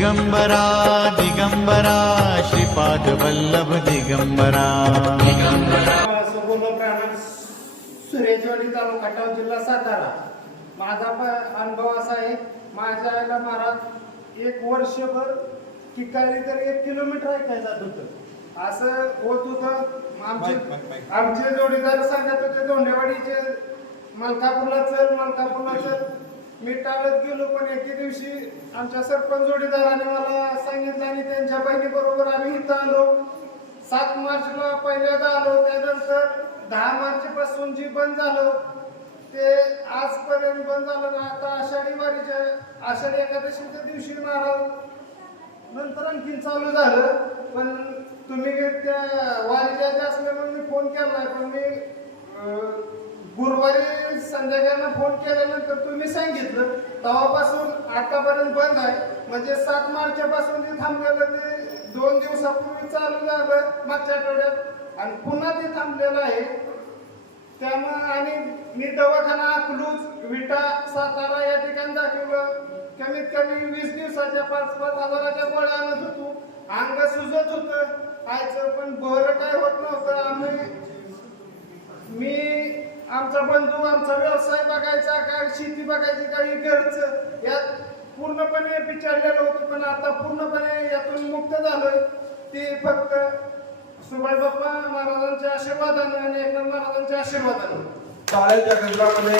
दिगंबरा दिगंबरा श्रीपाद वल्लभ दिगंबरा सुरेजवाडी तालुका खटाव जिल्हा सातारा। माझा अनुभव असा आहे, माझ्या आईला महाराज एक वर्षभर किकाली तर 1 किलोमीटर ऐकायला जात होतं, असं होत होतं। आमचे जोडीदार सांगत होते धोंडेवाडीचे मलकापूरला चल। मी टाळत गेलो, पण एके दिवशी आमच्या सरपंच जोडीदाराने मला सांगितलं आणि त्यांच्या बहिणीबरोबर आम्ही इथं आलो। 7 मार्चला पहिल्यांदा आलो, त्यानंतर 10 मार्च पासून जी बंद झालं ते आजपर्यंत बंद झालं ना। आता आषाढी एकादशीच्या दिवशी महाराज नंतर आणखीन चालू झालं, पण तुम्ही त्या वारीच्या असल्यामुळे मी फोन केलाय, पण मी गुरुवारी संध्याकाळला फोन केल्यानंतर तुम्ही सांगितलं तेव्हापासून आतापर्यंत बंद आहे। म्हणजे 7 मार्च पासून ते थांबलेलं ते 2 दिवसापूर्वी चालू झालं मागच्या आठवड्यात, आणि पुन्हा ते थांबलेलं आहे। त्यामुळे आणि मी दवाखाना अकलूज विटा सातारा या ठिकाणी दाखवलं। कमीत कमी 20 दिवसाच्या 5-5 हजाराच्या गोळ्या आणत होतो, अंग सुजत होतं खायचं, पण बरं काय होत नव्हतं। मी आमचा बंधू आमचा व्यवसाय बघायचा काय शेती बघायची काही घरचं यात पूर्णपणे पिछाडलेलं होतं, पण आता पूर्णपणे यातून मुक्त झालोय। ते फक्त सुभाष बाप्पा महाराजांच्या आशीर्वादाने आणि एकनाथ महाराजांच्या आशीर्वादाने। टाळ्यांच्या गजरामध्ये